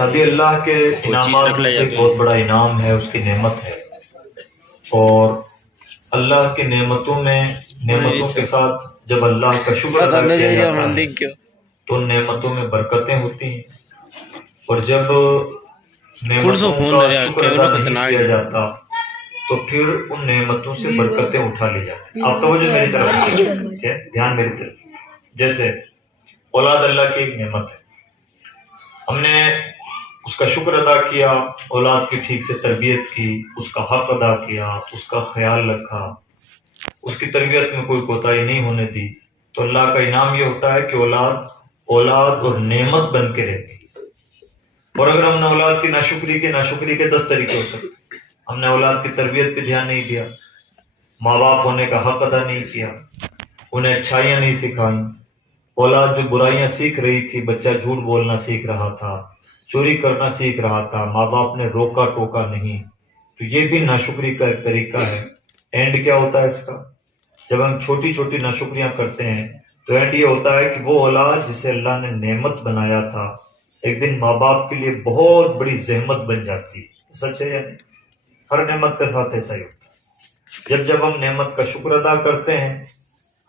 شادی اللہ کے انعامات میں سے ایک بہت بڑا انعام ہے، اس کی نعمت ہے، اور اللہ کی نعمتوں کے ساتھ جب اللہ کا شکر ادا کیا جاتا ہے تو ان نعمتوں میں برکتیں ہوتی ہیں، اور جب نعمتوں کا شکر ادا نہیں کیا جاتا تو پھر ان نعمتوں سے برکتیں اٹھا لی جاتی ہیں۔ آپ توجہ میری طرف رکھیے، دھیان میری طرف۔ جیسے اولاد اللہ کی ایک نعمت ہے، ہم نے اس کا شکر ادا کیا، اولاد کی ٹھیک سے تربیت کی، اس کا حق ادا کیا، اس کا خیال رکھا، اس کی تربیت میں کوئی کوتاہی نہیں ہونے دی، تو اللہ کا انعام یہ ہوتا ہے کہ اولاد اور نعمت بن کے رہتی ہے۔ اور اگر ہم نے اولاد کی ناشکری کے 10 طریقے ہو سکتے، ہم نے اولاد کی تربیت پہ دھیان نہیں دیا، ماں باپ ہونے کا حق ادا نہیں کیا، انہیں اچھائیاں نہیں سکھائیں، اولاد جو برائیاں سیکھ رہی تھی، بچہ جھوٹ بولنا سیکھ رہا تھا، چوری کرنا سیکھ رہا تھا، ماں باپ نے روکا ٹوکا نہیں، تو یہ بھی ناشکری کا ایک طریقہ ہے۔ اینڈ کیا ہوتا ہے اس کا؟ جب ہم چھوٹی چھوٹی ناشکریاں کرتے ہیں تو اینڈ یہ ہوتا ہے کہ وہ اولاد جسے اللہ نے نعمت بنایا تھا ایک دن ماں باپ کے لیے بہت بڑی زحمت بن جاتی ہے۔ سچ ہے یا نہیں؟ ہر نعمت کے ساتھ ایسا ہی ہوتا ہے۔ جب ہم نعمت کا شکر ادا کرتے ہیں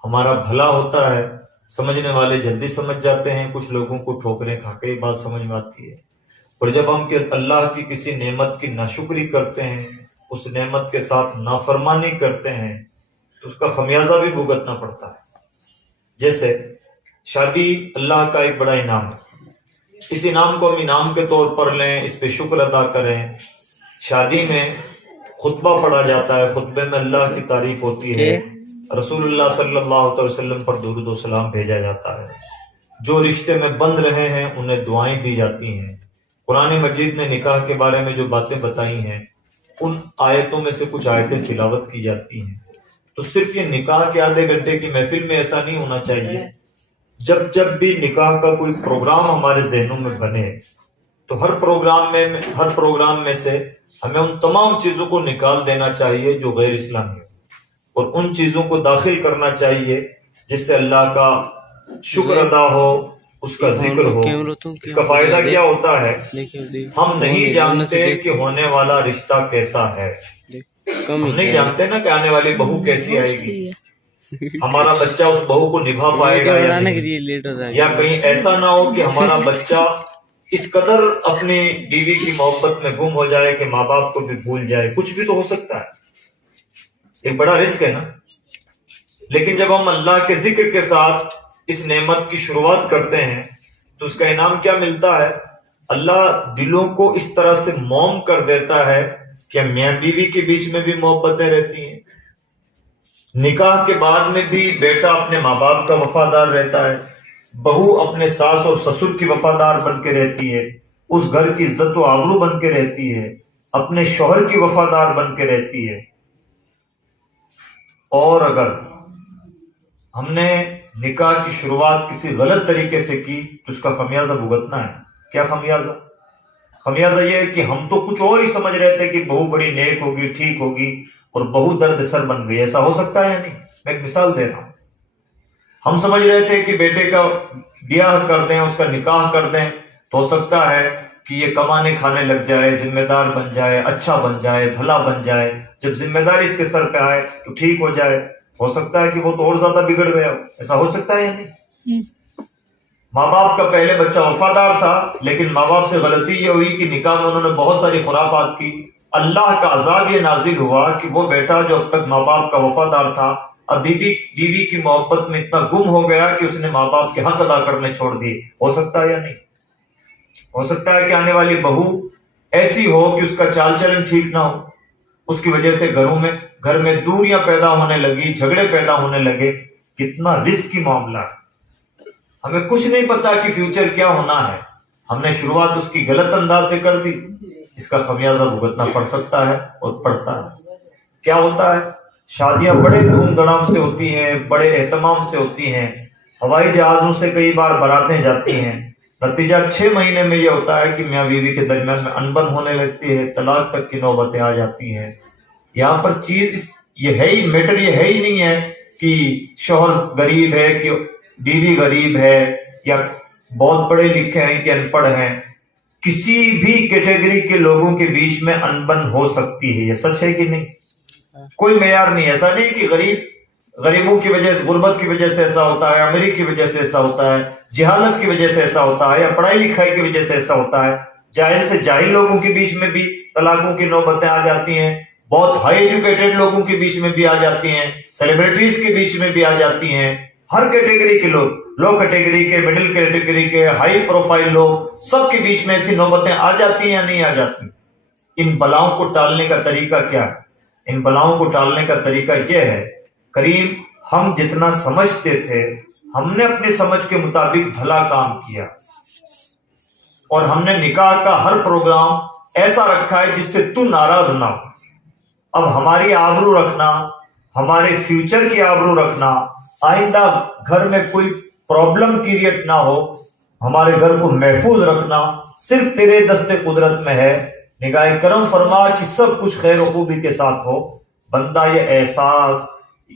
ہمارا بھلا ہوتا ہے، سمجھنے والے جلدی سمجھ جاتے ہیں، کچھ لوگوں کو ٹھوکریں کھا کے بات سمجھ میں آتی ہے۔ اور جب ہم اللہ کی کسی نعمت کی ناشکری کرتے ہیں، اس نعمت کے ساتھ نافرمانی کرتے ہیں تو اس کا خمیازہ بھی بھگتنا پڑتا ہے۔ جیسے شادی اللہ کا ایک بڑا انعام ہے، اس انعام کو ہم انعام کے طور پر لیں، اس پہ شکر ادا کریں۔ شادی میں خطبہ پڑھا جاتا ہے، خطبے میں اللہ کی تعریف ہوتی ہے، رسول اللہ صلی اللہ علیہ وسلم پر درود و سلام بھیجا جاتا ہے، جو رشتے میں بند رہے ہیں انہیں دعائیں دی جاتی ہیں۔ قرآن مجید نے نکاح کے بارے میں جو باتیں بتائی ہیں ان آیتوں میں سے کچھ آیتیں تلاوت کی جاتی ہیں۔ تو صرف یہ نکاح کے آدھے گھنٹے کی محفل میں ایسا نہیں ہونا چاہیے، جب بھی نکاح کا کوئی پروگرام ہمارے ذہنوں میں بنے تو ہر پروگرام میں سے ہمیں ان تمام چیزوں کو نکال دینا چاہیے جو غیر اسلامی ہو، اور ان چیزوں کو داخل کرنا چاہیے جس سے اللہ کا شکر ادا ہو، اس کا ذکر ہو۔ اس کا فائدہ کیا ہوتا ہے؟ ہم نہیں جانتے کہ ہونے والا رشتہ کیسا ہے، ہم نہیں جانتے نا کہ آنے والی بہو کیسی آئے گی، ہمارا بچہ اس بہو کو نبھا پائے گا یا نہیں، یا کہیں ایسا نہ ہو کہ ہمارا بچہ اس قدر اپنی بیوی کی محبت میں گم ہو جائے کہ ماں باپ کو بھی بھول جائے۔ کچھ بھی تو ہو سکتا ہے، ایک بڑا رسک ہے نا۔ لیکن جب ہم اللہ کے ذکر کے ساتھ اس نعمت کی شروعات کرتے ہیں تو اس کا انعام کیا ملتا ہے؟ اللہ دلوں کو اس طرح سے موم کر دیتا ہے کہ میاں بیوی کے بیچ میں بھی محبتیں رہتی ہیں، نکاح کے بعد میں بھی بیٹا اپنے ماں باپ کا وفادار رہتا ہے، بہو اپنے ساس اور سسر کی وفادار بن کے رہتی ہے، اس گھر کی عزت و آبرو بن کے رہتی ہے، اپنے شوہر کی وفادار بن کے رہتی ہے۔ اور اگر ہم نے نکاح کی شروعات کسی غلط طریقے سے کی تو اس کا خمیازہ بھگتنا ہے۔ کیا خمیازہ یہ ہے کہ ہم تو کچھ اور ہی سمجھ رہے تھے کہ بہو بڑی نیک ہوگی، ٹھیک ہوگی، اور بہو درد سر بن گئی۔ ایسا ہو سکتا ہے یا نہیں؟ میں ایک مثال دے رہا ہوں۔ ہم سمجھ رہے تھے کہ بیٹے کا بیاہ کر دیں، اس کا نکاح کر دیں تو ہو سکتا ہے کہ یہ کمانے کھانے لگ جائے، ذمہ دار بن جائے، اچھا بن جائے، بھلا بن جائے، جب ذمہ داری اس کے سر پہ آئے تو ٹھیک ہو جائے۔ ہو سکتا ہے کہ وہ تو اور زیادہ بگڑ گیا ہو۔ ایسا ہو سکتا ہے یا نہیں؟ ماں باپ کا پہلے بچہ وفادار تھا، لیکن ماں باپ سے غلطی یہ ہوئی کہ نکاح میں انہوں نے بہت ساری خرافات کی، اللہ کا عذاب یہ نازل ہوا کہ وہ بیٹا جو اب تک ماں باپ کا وفادار تھا اب بیوی کی محبت میں اتنا گم ہو گیا کہ اس نے ماں باپ کے حق ادا کرنے چھوڑ دیے۔ ہو سکتا ہے یا نہیں؟ ہو سکتا ہے کہ آنے والی بہو ایسی ہو کہ اس کا چال چلن ٹھیک نہ ہو، اس کی وجہ سے گھر میں دوریاں پیدا ہونے لگی، جھگڑے پیدا ہونے لگے۔ کتنا رسک کی معاملہ ہے، ہمیں کچھ نہیں پتا کہ فیوچر کیا ہونا ہے، ہم نے شروعات اس کی غلط انداز سے کر دی، اس کا خمیازہ بھگتنا پڑ سکتا ہے اور پڑتا ہے۔ کیا ہوتا ہے؟ شادیاں بڑے دھوم دھڑام سے ہوتی ہیں، بڑے اہتمام سے ہوتی ہیں، ہوائی جہازوں سے کئی بار باراتیں جاتی ہیں، نتیجہ 6 مہینے میں یہ ہوتا ہے کہ میاں بیوی کے درمیان میں انبن ہونے لگتی ہے، طلاق تک کی نوبتیں آ جاتی ہیں۔ یہاں پر چیز یہ ہے ہی، میٹر یہ ہے ہی نہیں ہے کہ شوہر غریب ہے کہ بیوی غریب ہے یا بہت پڑھے لکھے ہیں کہ ان پڑھ ہیں۔ کسی بھی کیٹیگری کے لوگوں کے بیچ میں انبن ہو سکتی ہے. یہ سچ ہے کہ نہیں؟ کوئی معیار نہیں. ایسا نہیں کہ غریبوں کی وجہ سے، غربت کی وجہ سے ایسا ہوتا ہے، امیری کی وجہ سے ایسا ہوتا ہے، جہالت کی وجہ سے ایسا ہوتا ہے، یا پڑھائی لکھائی کی وجہ سے ایسا ہوتا ہے. جاہل سے جاہل لوگوں کے بیچ میں بھی طلاقوں کی نوبتیں آ جاتی ہیں، بہت ہائی ایجوکیٹڈ لوگوں کے بیچ میں بھی آ جاتی ہیں، سیلیبریٹیز کے بیچ میں بھی آ جاتی ہیں. ہر کیٹیگری کے لوگ، لو کیٹیگری کے، مڈل کیٹیگری کے، ہائی پروفائل لوگ، سب کے بیچ میں ایسی نوبتیں آ جاتی ہیں یا نہیں آ جاتی؟ ان بلاؤں کو ٹالنے کا طریقہ کیا ہے؟ ان بلاؤں کو ٹالنے کا طریقہ یہ ہے، کریم ہم جتنا سمجھتے تھے، ہم نے اپنی سمجھ کے مطابق بھلا کام کیا، اور ہم نے نکاح کا ہر پروگرام ایسا رکھا ہے جس سے تو ناراض نہ ہو. اب ہماری آبرو رکھنا، ہمارے فیوچر کی آبرو رکھنا، آئندہ گھر میں کوئی پرابلم کریٹ نہ ہو، ہمارے گھر کو محفوظ رکھنا صرف تیرے دست قدرت میں ہے. نگاہ کرم فرما کہ سب کچھ خیر و خوبی کے ساتھ ہو. بندہ یہ احساس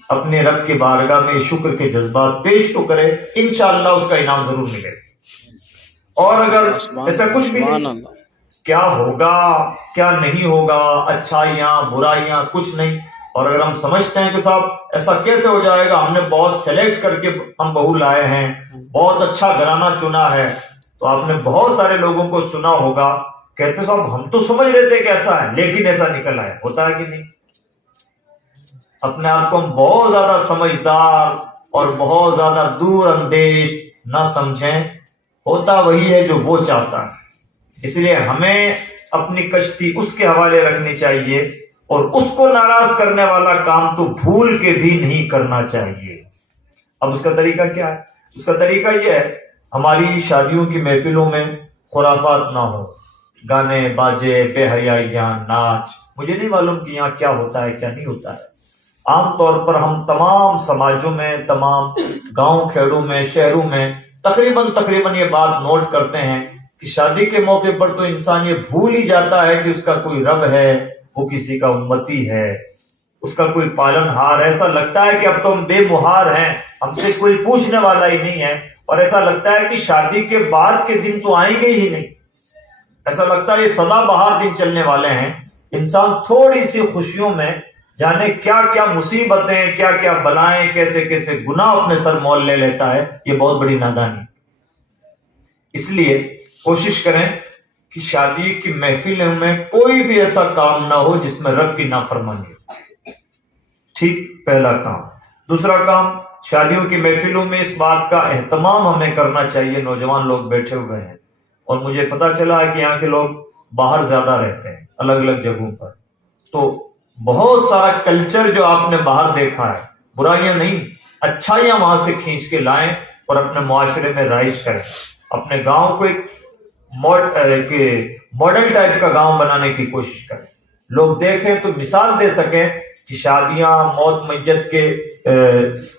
اپنے رب کے بارگاہ میں شکر کے جذبات پیش تو کرے، انشاءاللہ اس کا انعام ضرور ملے. اور اگر ایسا کچھ بھی نہیں، کیا ہوگا کیا نہیں ہوگا، اچھائیاں برائیاں کچھ نہیں. اور اگر ہم سمجھتے ہیں کہ صاحب ایسا کیسے ہو جائے گا، ہم نے بہت سلیکٹ کر کے ہم بہو لائے ہیں، بہت اچھا گھرانہ چنا ہے، تو آپ نے بہت سارے لوگوں کو سنا ہوگا کہتے صاحب ہم تو سمجھ رہے تھے کہ ایسا ہے لیکن ایسا نکل آیا. ہوتا ہے کہ نہیں؟ اپنے آپ کو ہم بہت زیادہ سمجھدار اور بہت زیادہ دور اندیش نہ سمجھیں، ہوتا وہی ہے جو وہ چاہتا ہے. اس لیے ہمیں اپنی کشتی اس کے حوالے رکھنی چاہیے، اور اس کو ناراض کرنے والا کام تو بھول کے بھی نہیں کرنا چاہیے. اب اس کا طریقہ کیا ہے؟ اس کا طریقہ یہ ہے، ہماری شادیوں کی محفلوں میں خرافات نہ ہو، گانے باجے، بے حیائیاں، ناچ. مجھے نہیں معلوم کہ یہاں کیا ہوتا ہے کیا نہیں ہوتا ہے. عام طور پر ہم تمام سماجوں میں، تمام گاؤں کھیڑوں میں، شہروں میں تقریباً یہ بات نوٹ کرتے ہیں کہ شادی کے موقع پر تو انسان یہ بھول ہی جاتا ہے کہ اس کا کوئی رب ہے، وہ کسی کا امتی ہے، اس کا کوئی پالن ہار ہے. ایسا لگتا ہے کہ اب تو ہم بے مہار ہیں، ہم سے کوئی پوچھنے والا ہی نہیں ہے. اور ایسا لگتا ہے کہ شادی کے بعد کے دن تو آئیں گے ہی نہیں. ایسا لگتا ہے یہ سدا بہار دن چلنے والے ہیں. انسان تھوڑی سی خوشیوں میں جانے کیا کیا مصیبتیں، کیا کیا بلائیں، کیسے کیسے گناہ اپنے سر مول لے لیتا ہے. یہ بہت بڑی نادانی. اس لیے کوشش کریں کہ شادی کی محفلوں میں کوئی بھی ایسا کام نہ ہو جس میں رب کی نافرمانی ہو. ٹھیک، پہلا کام. دوسرا کام، شادیوں کی محفلوں میں اس بات کا اہتمام ہمیں کرنا چاہیے. نوجوان لوگ بیٹھے ہوئے ہیں اور مجھے پتا چلا ہے کہ یہاں کے لوگ باہر زیادہ رہتے ہیں، الگ الگ جگہوں پر، تو بہت سارا کلچر جو آپ نے باہر دیکھا ہے، برائیاں نہیں اچھائیاں وہاں سے کھینچ کے لائیں اور اپنے معاشرے میں رائج کریں. اپنے گاؤں کو ایک ماڈل ٹائپ کا گاؤں بنانے کی کوشش کریں. لوگ دیکھیں تو مثال دے سکیں کہ شادیاں، موت میت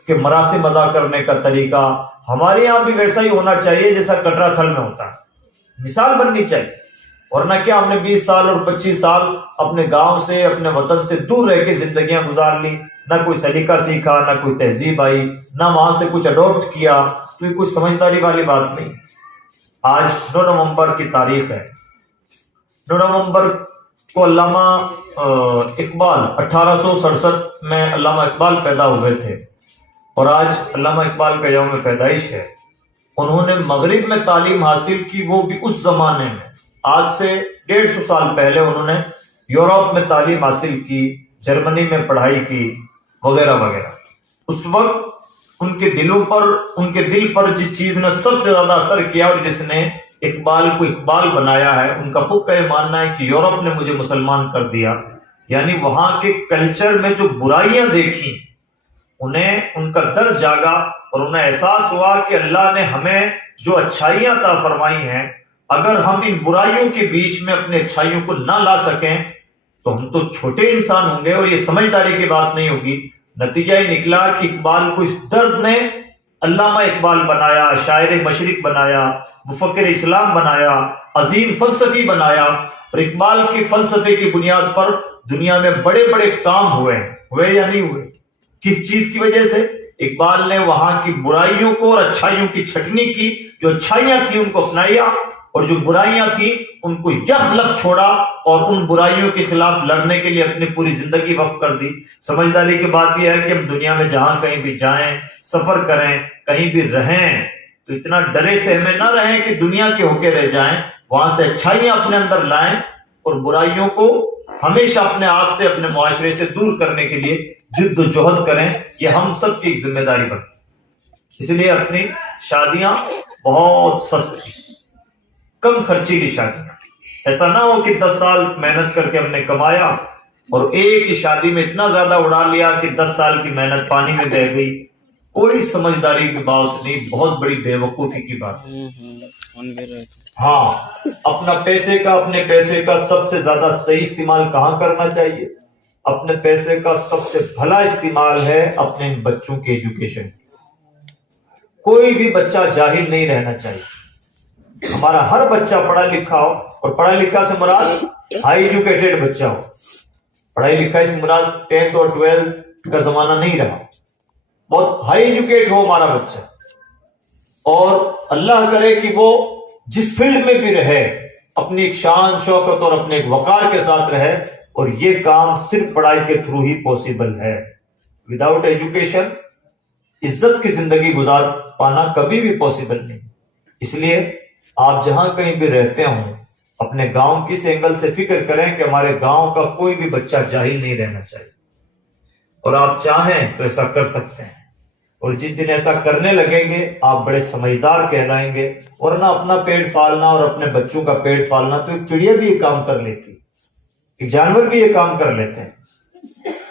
کے مراسم ادا کرنے کا طریقہ ہمارے یہاں بھی ویسا ہی ہونا چاہیے جیسا کٹرا تھل میں ہوتا ہے. مثال بننی چاہیے. ورنہ کیا ہم نے 20 سال اور 25 سال اپنے گاؤں سے، اپنے وطن سے دور رہ کے زندگیاں گزار لی، نہ کوئی سلیقہ سیکھا، نہ کوئی تہذیب آئی، نہ وہاں سے کچھ اڈاپٹ کیا. تو یہ کوئی سمجھداری والی بات نہیں. آج 9 نومبر کی تاریخ ہے. 9 نومبر کو علامہ اقبال 1867 میں علامہ اقبال پیدا ہوئے تھے، اور آج علامہ اقبال کا یوم پیدائش ہے. انہوں نے مغرب میں تعلیم حاصل کی، وہ بھی اس زمانے میں. آج سے 150 سال پہلے انہوں نے یورپ میں تعلیم حاصل کی، جرمنی میں پڑھائی کی، وغیرہ وغیرہ. اس وقت ان کے دل پر جس چیز نے سب سے زیادہ اثر کیا اور جس نے اقبال کو اقبال بنایا ہے، ان کا خود کا یہ ماننا ہے کہ یورپ نے مجھے مسلمان کر دیا. یعنی وہاں کے کلچر میں جو برائیاں دیکھی، انہیں ان کا درد جاگا اور انہیں احساس ہوا کہ اللہ نے ہمیں جو اچھائیاں عطا فرمائی ہیں، اگر ہم ان برائیوں کے بیچ میں اپنے اچھائیوں کو نہ لا سکیں تو ہم تو چھوٹے انسان ہوں گے اور یہ سمجھداری کی بات نہیں ہوگی. نتیجہ یہ نکلا کہ اقبال کو اس درد نے علامہ اقبال بنایا، شاعر مشرق بنایا، مفکر اسلام بنایا، عظیم فلسفی بنایا. اور اقبال کے فلسفے کی بنیاد پر دنیا میں بڑے بڑے کام ہوئے یا نہیں ہوئے؟ کس چیز کی وجہ سے؟ اقبال نے وہاں کی برائیوں کو اور اچھائیوں کی چھٹنی کی. جو اچھائیاں تھیں ان کو اپنایا اور جو برائیاں تھیں ان کو یکلخت چھوڑا اور ان برائیوں کے خلاف لڑنے کے لیے اپنی پوری زندگی وقف کر دی۔ سمجھداری کی بات یہ ہے کہ ہم دنیا میں جہاں کہیں بھی جائیں، سفر کریں، کہیں بھی رہیں، تو اتنا ڈرے سہمے نہ رہیں کہ دنیا کے ہو کے رہ جائیں، وہاں سے اچھائیاں اپنے اندر لائیں اور برائیوں کو ہمیشہ اپنے آپ سے، اپنے معاشرے سے دور کرنے کے لیے جد و جہد کریں۔ یہ ہم سب کی ایک ذمہ داری بنتی ہے۔ اس لیے اپنی شادیاں بہت سستی، کم خرچی کی شادیاں، ایسا نہ ہو کہ 10 سال محنت کر کے ہم نے کمایا اور ایک ہی شادی میں اتنا زیادہ اڑا لیا کہ 10 سال کی محنت پانی میں بہہ گئی۔ کوئی سمجھداری کی بات نہیں، بہت بڑی بے وقوفی کی بات۔ ہاں، اپنے پیسے کا سب سے زیادہ صحیح استعمال کہاں کرنا چاہیے؟ اپنے پیسے کا سب سے بھلا استعمال ہے اپنے بچوں کے ایجوکیشن۔ کوئی بھی بچہ جاہل نہیں رہنا چاہیے۔ ہمارا ہر بچہ پڑھا لکھا ہو، اور پڑھا لکھا سے مراد ہائی ایجوکیٹڈ بچہ ہو۔ پڑھائی لکھائی سے مراد 10th اور 12th کا زمانہ نہیں رہا، بہت ہائی ایجوکیٹ ہو ہمارا بچہ، اور اللہ کرے کہ وہ جس فیلڈ میں بھی رہے اپنی ایک شان شوکت اور اپنے ایک وقار کے ساتھ رہے، اور یہ کام صرف پڑھائی کے تھرو ہی پاسبل ہے۔ وداؤٹ ایجوکیشن عزت کی زندگی گزار پانا کبھی بھی پاسبل نہیں۔ اس لیے آپ جہاں کہیں بھی رہتے ہوں، اپنے گاؤں کس اینگل سے فکر کریں کہ ہمارے گاؤں کا کوئی بھی بچہ جاہل نہیں رہنا چاہیے، اور آپ چاہیں تو ایسا کر سکتے ہیں، اور جس دن ایسا کرنے لگیں گے آپ بڑے سمجھدار کہلائیں گے۔ ورنہ اپنا پیٹ پالنا اور اپنے بچوں کا پیٹ پالنا تو ایک چڑیا بھی یہ کام کر لیتی، ایک جانور بھی یہ کام کر لیتے ہیں۔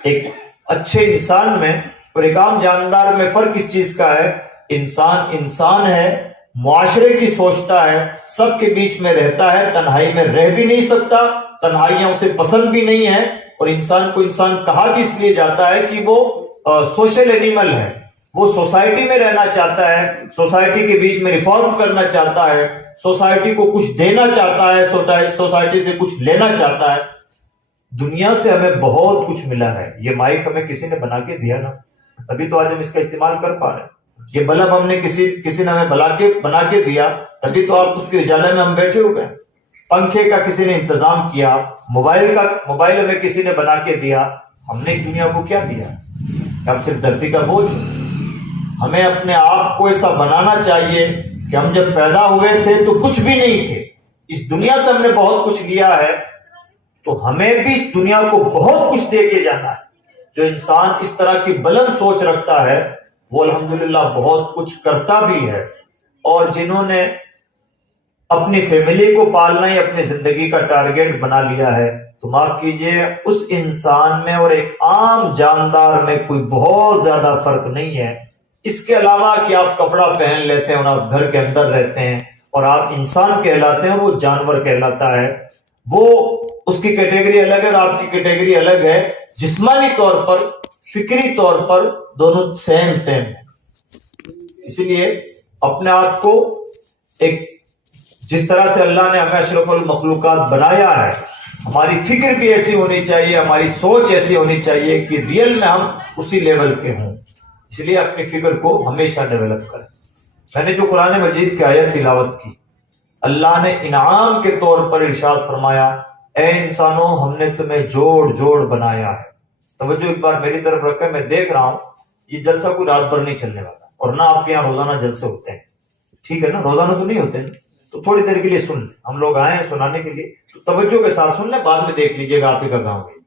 ایک اچھے انسان میں اور ایک عام جاندار میں فرق اس چیز کا ہے، انسان ہے، معاشرے کی سوچتا ہے، سب کے بیچ میں رہتا ہے، تنہائی میں رہ بھی نہیں سکتا، تنہائیاں اسے پسند بھی نہیں ہے، اور انسان کو انسان کہا بھی اس لیے جاتا ہے کہ وہ سوشل اینیمل ہے، وہ سوسائٹی میں رہنا چاہتا ہے، سوسائٹی کے بیچ میں ریفارم کرنا چاہتا ہے، سوسائٹی کو کچھ دینا چاہتا ہے، سوسائٹی سے کچھ لینا چاہتا ہے۔ دنیا سے ہمیں بہت کچھ ملا ہے، یہ مائک ہمیں کسی نے بنا کے دیا نا، تبھی تو آج ہم اس کا استعمال کر پا رہے ہیں۔ یہ بلب ہم نے کسی نے ہمیں بنا کے دیا، تبھی تو آپ اس کے اجالے میں ہم بیٹھے ہو گئے۔ پنکھے کا کسی نے انتظام کیا، موبائل ہمیں کسی نے بنا کے دیا۔ ہم نے اس دنیا کو کیا دیا؟ ہم صرف دھرتی کا بوجھ۔ ہمیں اپنے آپ کو ایسا بنانا چاہیے کہ ہم جب پیدا ہوئے تھے تو کچھ بھی نہیں تھے، اس دنیا سے ہم نے بہت کچھ لیا ہے، تو ہمیں بھی اس دنیا کو بہت کچھ دے کے جانا ہے۔ جو انسان اس طرح کی بلند سوچ رکھتا ہے وہ الحمدللہ بہت کچھ کرتا بھی ہے، اور جنہوں نے اپنی فیملی کو پالنا ہی اپنی زندگی کا ٹارگیٹ بنا لیا ہے، تو معاف کیجئے، اس انسان میں اور ایک عام جاندار میں کوئی بہت زیادہ فرق نہیں ہے۔ اس کے علاوہ کہ آپ کپڑا پہن لیتے ہیں اور آپ گھر کے اندر رہتے ہیں اور آپ انسان کہلاتے ہیں، وہ جانور کہلاتا ہے، وہ اس کی کیٹیگری الگ ہے اور آپ کی کیٹیگری الگ ہے۔ جسمانی طور پر، فکری طور پر دونوں سیم ہیں۔ اسی لیے اپنے آپ کو ایک، جس طرح سے اللہ نے ہمیں اشرف المخلوقات بنایا ہے، ہماری فکر بھی ایسی ہونی چاہیے، ہماری سوچ ایسی ہونی چاہیے کہ ریئل میں ہم اسی لیول کے ہوں۔ اس لیے اپنی فکر کو ہمیشہ ڈیولپ کریں۔ میں نے جو قرآن مجید کی آیت تلاوت کی، اللہ نے انعام کے طور پر ارشاد فرمایا، اے انسانوں ہم نے تمہیں جوڑ جوڑ بنایا ہے۔ توجہ ایک بار میری طرف رکھیں، میں دیکھ رہا ہوں یہ جلسہ کوئی رات بھر نہیں چلنے والا، اور نہ آپ کے یہاں روزانہ جلسے ہوتے ہیں، ٹھیک ہے نا؟ روزانہ تو نہیں ہوتے نا، تو تھوڑی دیر کے لیے سن لیں، ہم لوگ آئے ہیں سنانے کے لیے، تو توجہ کے ساتھ سن لیں، بعد میں دیکھ لیجئے گا آپ ہی کا گاؤں ہے،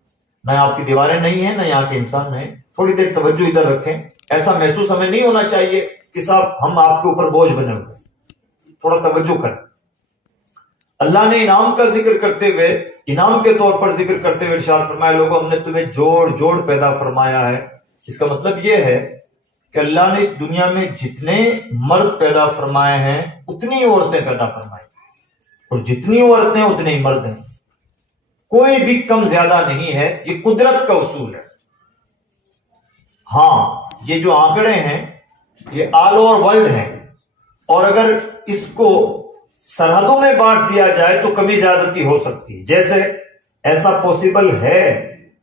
نہ آپ کی دیواریں نہیں ہیں، نہ یہاں کے انسان ہیں۔ تھوڑی دیر توجہ ادھر رکھیں، ایسا محسوس ہمیں نہیں ہونا چاہیے کہ صاحب ہم آپ کے اوپر بوجھ بنے ہوئے، تھوڑا توجہ کریں۔ اللہ نے انعام کا ذکر کرتے ہوئے، انعام کے طور پر ذکر کرتے ہوئے ارشاد فرمایا، لوگوں ہم نے تمہیں جوڑ جوڑ پیدا فرمایا ہے۔ اس کا مطلب یہ ہے کہ اللہ نے اس دنیا میں جتنے مرد پیدا فرمائے ہیں اتنی عورتیں پیدا فرمائی، اور جتنی عورتیں اتنے ہی مرد ہیں، کوئی بھی کم زیادہ نہیں ہے۔ یہ قدرت کا اصول ہے۔ ہاں، یہ جو آنکڑے ہیں یہ آل اوور ورلڈ ہیں، اور اگر اس کو سرحدوں میں بانٹ دیا جائے تو کمی زیادتی ہو سکتی ہے۔ جیسے ایسا پوسیبل ہے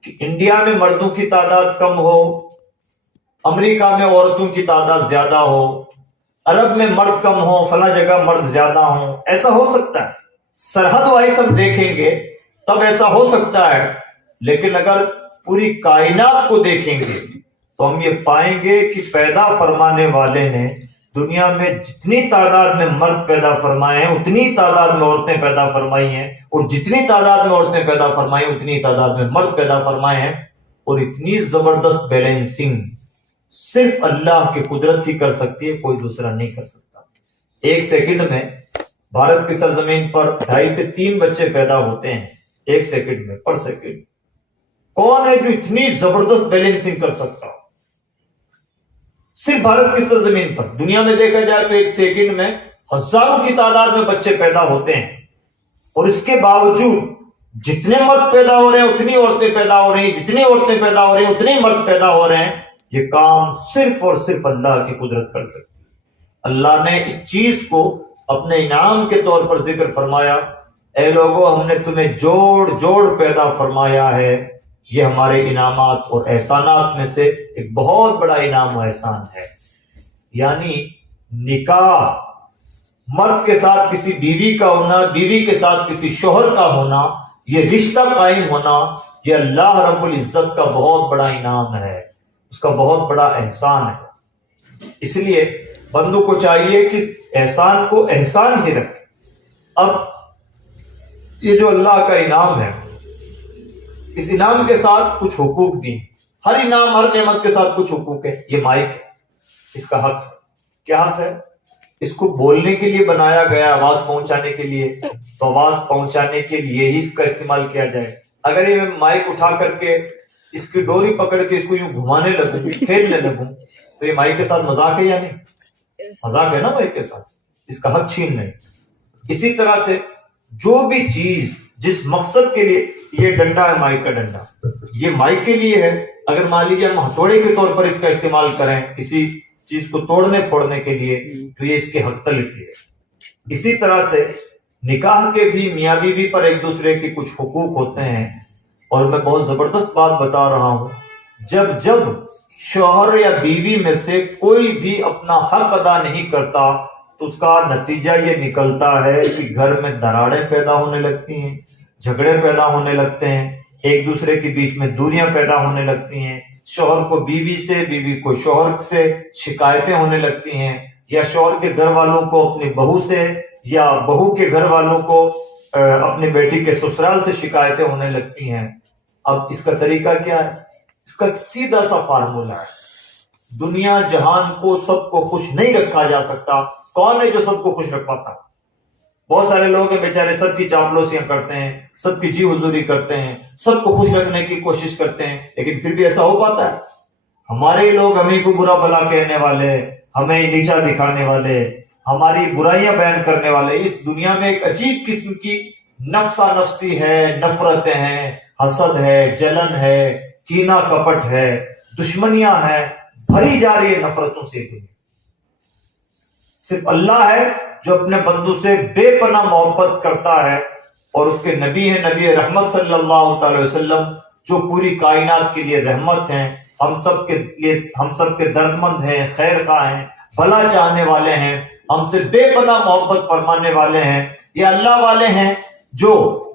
کہ انڈیا میں مردوں کی تعداد کم ہو، امریکہ میں عورتوں کی تعداد زیادہ ہو، عرب میں مرد کم ہو، فلاں جگہ مرد زیادہ ہوں، ایسا ہو سکتا ہے، سرحد وائز ہم دیکھیں گے تب ایسا ہو سکتا ہے، لیکن اگر پوری کائنات کو دیکھیں گے تو ہم یہ پائیں گے کہ پیدا فرمانے والے نے دنیا میں جتنی تعداد میں مرد پیدا فرمائے ہیں اتنی تعداد میں عورتیں پیدا فرمائی ہیں، اور جتنی تعداد میں عورتیں پیدا فرمائی ہیں اتنی تعداد میں مرد پیدا فرمائے ہیں، اور اتنی زبردست بیلنسنگ صرف اللہ کی قدرت ہی کر سکتی ہے، کوئی دوسرا نہیں کر سکتا۔ 1 سیکنڈ میں بھارت کی سرزمین پر 2.5 سے 3 بچے پیدا ہوتے ہیں 1 سیکنڈ میں، پر سیکنڈ۔ کون ہے جو اتنی زبردست بیلنسنگ کر سکتا ہو؟ صرف بھارت کی سرزمین پر۔ دنیا میں دیکھا جائے تو 1 سیکنڈ میں ہزاروں کی تعداد میں بچے پیدا ہوتے ہیں، اور اس کے باوجود جتنے مرد پیدا ہو رہے ہیں اتنی عورتیں پیدا ہو رہی ہیں، جتنی عورتیں پیدا ہو رہی ہیں اتنے مرد پیدا ہو رہے ہیں۔ یہ کام صرف اور صرف اللہ کی قدرت کر سکتی ہے۔ اللہ نے اس چیز کو اپنے انعام کے طور پر ذکر فرمایا، اے لوگو ہم نے تمہیں جوڑ جوڑ پیدا فرمایا ہے۔ یہ ہمارے انعامات اور احسانات میں سے ایک بہت بڑا انعام و احسان ہے۔ یعنی نکاح، مرد کے ساتھ کسی بیوی کا ہونا، بیوی کے ساتھ کسی شوہر کا ہونا، یہ رشتہ قائم ہونا، یہ اللہ رب العزت کا بہت بڑا انعام ہے، اس کا بہت بڑا احسان ہے۔ اس لیے بندوں کو چاہیے کہ احسان کو احسان ہی رکھے۔ اب یہ جو اللہ کا انعام ہے، اس انعام کے ساتھ کچھ حقوق بھی، ہر انعام ہر نعمت کے ساتھ کچھ حقوق ہے۔ یہ مائک ہے، اس کا حق ہے۔ کیا حق ہے؟ اس کو بولنے کے لیے بنایا گیا، آواز پہنچانے کے لیے، تو آواز پہنچانے کے لیے ہی اس کا استعمال کیا جائے۔ اگر یہ میں مائک اٹھا کر کے اس کی ڈوری پکڑ کے اس کو یوں گھمانے لگوں، کھیلنے لگوں، تو یہ مائک کے ساتھ مذاق ہے یا نہیں؟ مذاق ہے نا مائک کے ساتھ، اس کا حق چھین نہیں۔ اسی طرح سے جو بھی چیز جس مقصد کے لیے، یہ ڈنڈا ہے مائک کا ڈنڈا، یہ مائک کے لیے ہے، اگر مان لیجیے ہم ہتھوڑے کے طور پر اس کا استعمال کریں کسی چیز کو توڑنے پھوڑنے کے لیے، تو یہ اس کے حق تلف ہے۔ اسی طرح سے نکاح کے بھی میاں بیوی پر ایک دوسرے کے کچھ حقوق ہوتے ہیں، اور میں بہت زبردست بات بتا رہا ہوں، جب شوہر یا بیوی میں سے کوئی بھی اپنا حق ادا نہیں کرتا تو اس کا نتیجہ یہ نکلتا ہے کہ گھر میں دراڑیں پیدا ہونے لگتی ہیں، جھگڑے پیدا ہونے لگتے ہیں، ایک دوسرے کے بیچ میں دوریاں پیدا ہونے لگتی ہیں، شوہر کو بیوی سے، بیوی کو شوہر سے شکایتیں ہونے لگتی ہیں، یا شوہر کے گھر والوں کو اپنی بہو سے، یا بہو کے گھر والوں کو اپنی بیٹی کے سسرال سے شکایتیں ہونے لگتی ہیں۔ اب اس کا طریقہ کیا ہے؟ اس کا سیدھا سا فارمولہ ہے۔ دنیا جہان کو سب کو خوش نہیں رکھا جا سکتا۔ کون ہے جو سب کو خوش رکھ پاتا؟ بہت سارے لوگ ہیں بیچارے، سب کی چاپلوسیاں کرتے ہیں، سب کی جی حضوری کرتے ہیں، سب کو خوش رکھنے کی کوشش کرتے ہیں، لیکن پھر بھی ایسا ہو پاتا ہے؟ ہمارے لوگ ہمیں کو برا بھلا کہنے والے، ہمیں نیچا دکھانے والے، ہماری برائیاں بیان کرنے والے، اس دنیا میں ایک عجیب قسم کی نفسا نفسی ہے، نفرتیں ہیں، حسد ہے، جلن ہے، کینہ کپٹ ہے، دشمنیاں ہیں، بھری جا رہی ہے نفرتوں سے دنیا۔ صرف اللہ ہے جو اپنے بندوں سے بے پناہ محبت کرتا ہے، اور اس کے نبی ہیں، نبی رحمت صلی اللہ تعالی وسلم، جو پوری کائنات کے لیے رحمت ہیں، ہم سب کے درد مند ہیں، خیر خواہ ہیں، بھلا چاہنے والے ہیں، ہم سے بے پناہ محبت فرمانے والے ہیں۔ یہ اللہ والے ہیں جو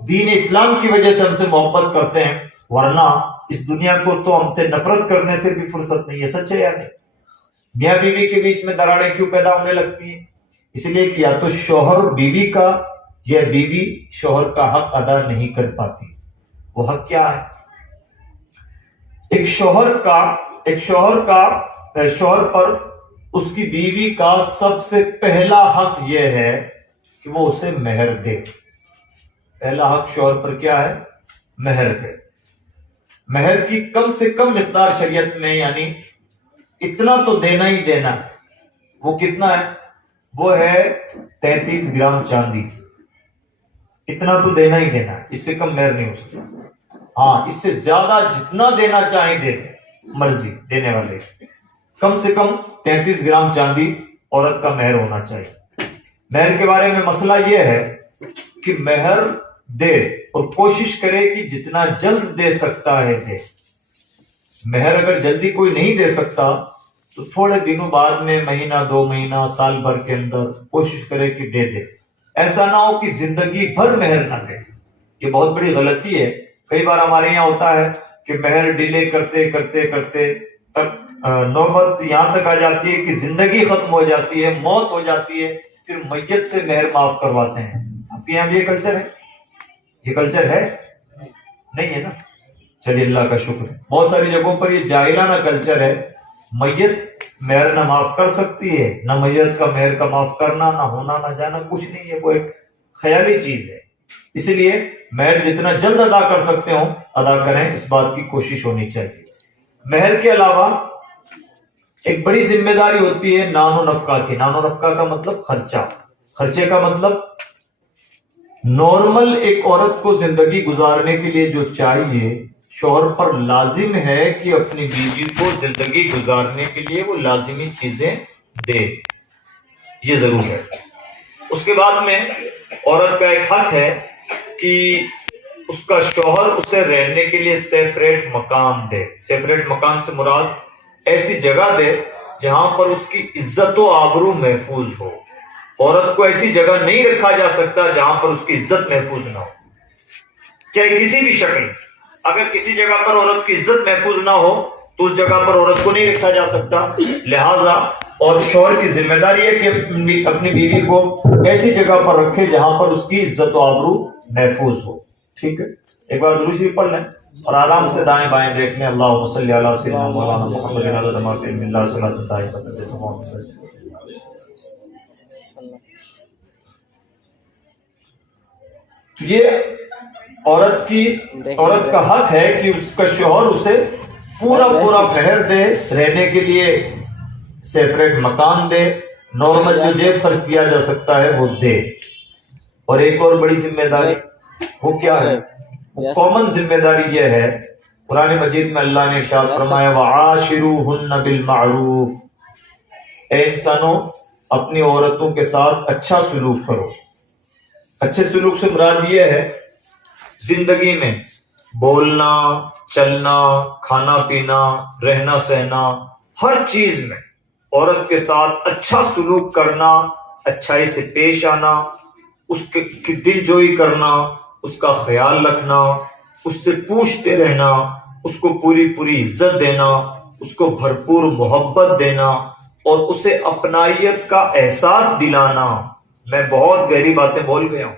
دین اسلام کی وجہ سے ہم سے محبت کرتے ہیں، ورنہ اس دنیا کو تو ہم سے نفرت کرنے سے بھی فرصت نہیں ہے۔ سچ ہے یا نہیں؟ میاں بیوی کے بیچ میں دراڑیں کیوں پیدا ہونے لگتی ہیں؟ اس لیے کہ یا تو شوہر بیوی کا یا بیوی شوہر کا حق ادا نہیں کر پاتی۔ وہ حق کیا ہے؟ ایک شوہر پر اس کی بیوی کا سب سے پہلا حق یہ ہے کہ وہ اسے مہر دے۔ پہلا حق شوہر پر کیا ہے؟ مہر دے۔ مہر کی کم سے کم مقدار شریعت میں، یعنی اتنا تو دینا ہی دینا ہے۔ وہ کتنا ہے؟ وہ ہے 33 گرام چاندی۔ اتنا تو دینا ہی دینا ہے، اس سے کم مہر نہیں ہو سکتا۔ ہاں، اس سے زیادہ جتنا دینا چاہیں دے دیں، مرضی دینے والے۔ کم سے کم 33 گرام چاندی عورت کا مہر ہونا چاہیے۔ مہر کے بارے میں مسئلہ یہ ہے کہ مہر دے اور کوشش کرے کہ جتنا جلد دے سکتا ہے دے۔ مہر اگر جلدی کوئی نہیں دے سکتا تو تھوڑے دنوں بعد میں مہینہ 2 مہینہ سال بھر کے اندر کوشش کرے کہ دے دے. ایسا نہ ہو کہ زندگی بھر مہر نہ دے. یہ بہت بڑی غلطی ہے. کئی بار ہمارے یہاں ہوتا ہے کہ مہر ڈیلے کرتے کرتے کرتے نوبت یہاں تک آ جاتی ہے کہ زندگی ختم ہو جاتی ہے, موت ہو جاتی ہے, پھر میت سے مہر معاف کرواتے ہیں. آپ کے یہاں بھی یہ کلچر ہے؟ یہ کلچر ہے نہیں ہے نا؟ چلیے اللہ کا شکر ہے. بہت ساری جگہوں پر یہ جاہلانہ کلچر ہے. میت مہر نہ معاف کر سکتی ہے, نہ میت کا مہر کا معاف کرنا, نہ ہونا نہ جانا, کچھ نہیں ہے. وہ ایک خیالی چیز ہے. اس لیے مہر جتنا جلد ادا کر سکتے ہوں ادا کریں, اس بات کی کوشش ہونی چاہیے. مہر کے علاوہ ایک بڑی ذمہ داری ہوتی ہے نان و نفقہ کی. نان و نفقہ کا مطلب خرچہ. خرچے کا مطلب نارمل ایک عورت کو زندگی گزارنے کے لیے جو چاہیے, شوہر پر لازم ہے کہ اپنی بیوی کو زندگی گزارنے کے لیے وہ لازمی چیزیں دے. یہ ضرور ہے. اس کے بعد میں عورت کا ایک حق ہے کہ اس کا شوہر اسے رہنے کے لیے سیپریٹ مکان دے. سیپریٹ مکان سے مراد ایسی جگہ دے جہاں پر اس کی عزت و آبرو محفوظ ہو. عورت کو ایسی جگہ نہیں رکھا جا سکتا جہاں پر اس کی عزت محفوظ نہ ہو, چاہے کسی بھی شکل. اگر کسی جگہ پر عورت کی عزت محفوظ نہ ہو تو اس جگہ پر عورت کو نہیں رکھا جا سکتا. لہذا اور شوہر کی ذمہ داری ہے کہ اپنی بیوی کو ایسی جگہ پر رکھے جہاں پر اس کی عزت و آبرو محفوظ ہو. ٹھیک ہے, ایک بار درود شریف پڑھ لیں اور آرام سے دائیں بائیں دیکھ لیں. اللہم صلی علی سیدنا مولانا محمد عدد ما فی علم اللہ صلاۃ اللہ. یہ عورت کا حق ہے کہ اس کا شوہر اسے پورا مہر دے, رہنے کے لیے سیپریٹ مکان دے, نارمل جو جیب خرچ کیا جا سکتا ہے وہ دے. اور ایک اور بڑی ذمہ داری وہ کیا ہے؟ کامن ذمہ داری یہ ہے. قرآن مجید میں اللہ نے ارشاد فرمایا وعاشروہن بالمعروف. اے انسانوں, اپنی عورتوں کے ساتھ اچھا سلوک کرو. اچھے سلوک سے مراد یہ ہے زندگی میں بولنا, چلنا, کھانا پینا, رہنا سہنا, ہر چیز میں عورت کے ساتھ اچھا سلوک کرنا, اچھائی سے پیش آنا, اس کی دل جوئی کرنا, اس کا خیال رکھنا, اس سے پوچھتے رہنا, اس کو پوری عزت دینا, اس کو بھرپور محبت دینا اور اسے اپنائیت کا احساس دلانا. میں بہت گہری باتیں بول گیا ہوں.